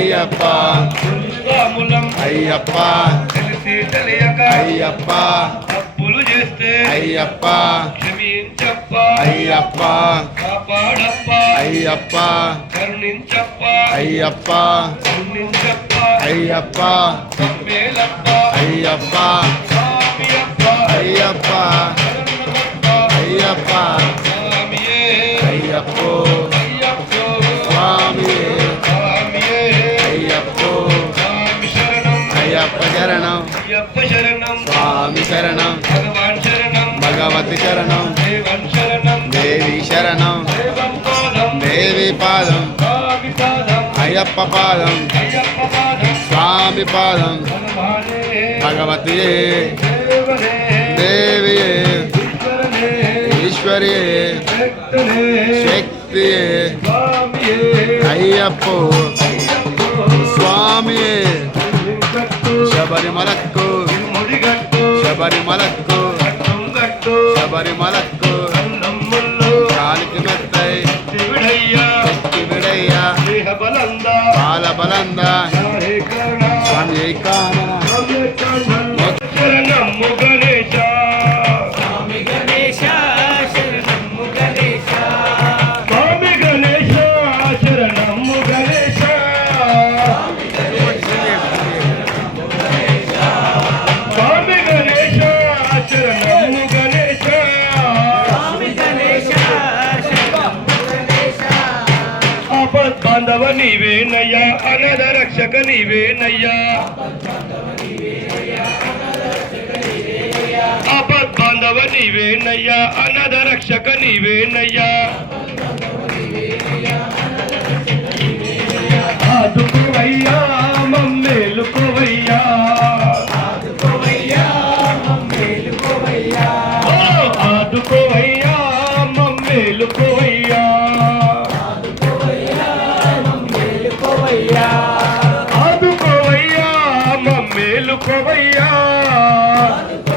అయ్యప్ప. శరణమప్ప అయ్యప్ప. తెలిసి తెలియక అయ్యప్ప. తప్పులు చేస్తే అయ్యప్ప. క్షమించప్ప. అయ్యప్ప. కాపాడప్ప. అయ్యప్ప. కరుణించప్ప. అయ్యప్ప. కరుణించప్ప. అయ్యప్ప. తప్పేలప్ప. అయ్యప్ప. అయ్యప్ప. అయ్యప్ప. అయ్యప్ప శరణం స్వామి శరణం. భగవాన్ శరణం. భగవతి శరణం. దేవన్ శరణం. దేవి శరణం. దేవం పాదం. దేవి పాదం. స్వామి పాదం. అయ్యప్ప పాదం. అయ్యప్ప పాదం. స్వామి పాదం. ఈశ్వరియే శక్తనే. శక్తియే స్వామియే అయ్యప్పో. అయ్యప్పో. స్వామియే శబరిమలక్కు. అన్నమ్ముళ్ళు కాలికి మెత్తై. విడయ్యా బాల బలంద ఆపద్ బాంధవ నీవేనయ్యా అనాథ రక్షక నీవేనయ్యా. ఆపద్ బాంధవ నీవేనయ్యా అనాథ రక్షక నీవేనయ్యా. ఆదుకోవయ్యా మమ్మేలుకోవయ్యా. ఓ, ఆదుకోవయ్యా. మమ్మేలుకోవయ్యా Hallelujah.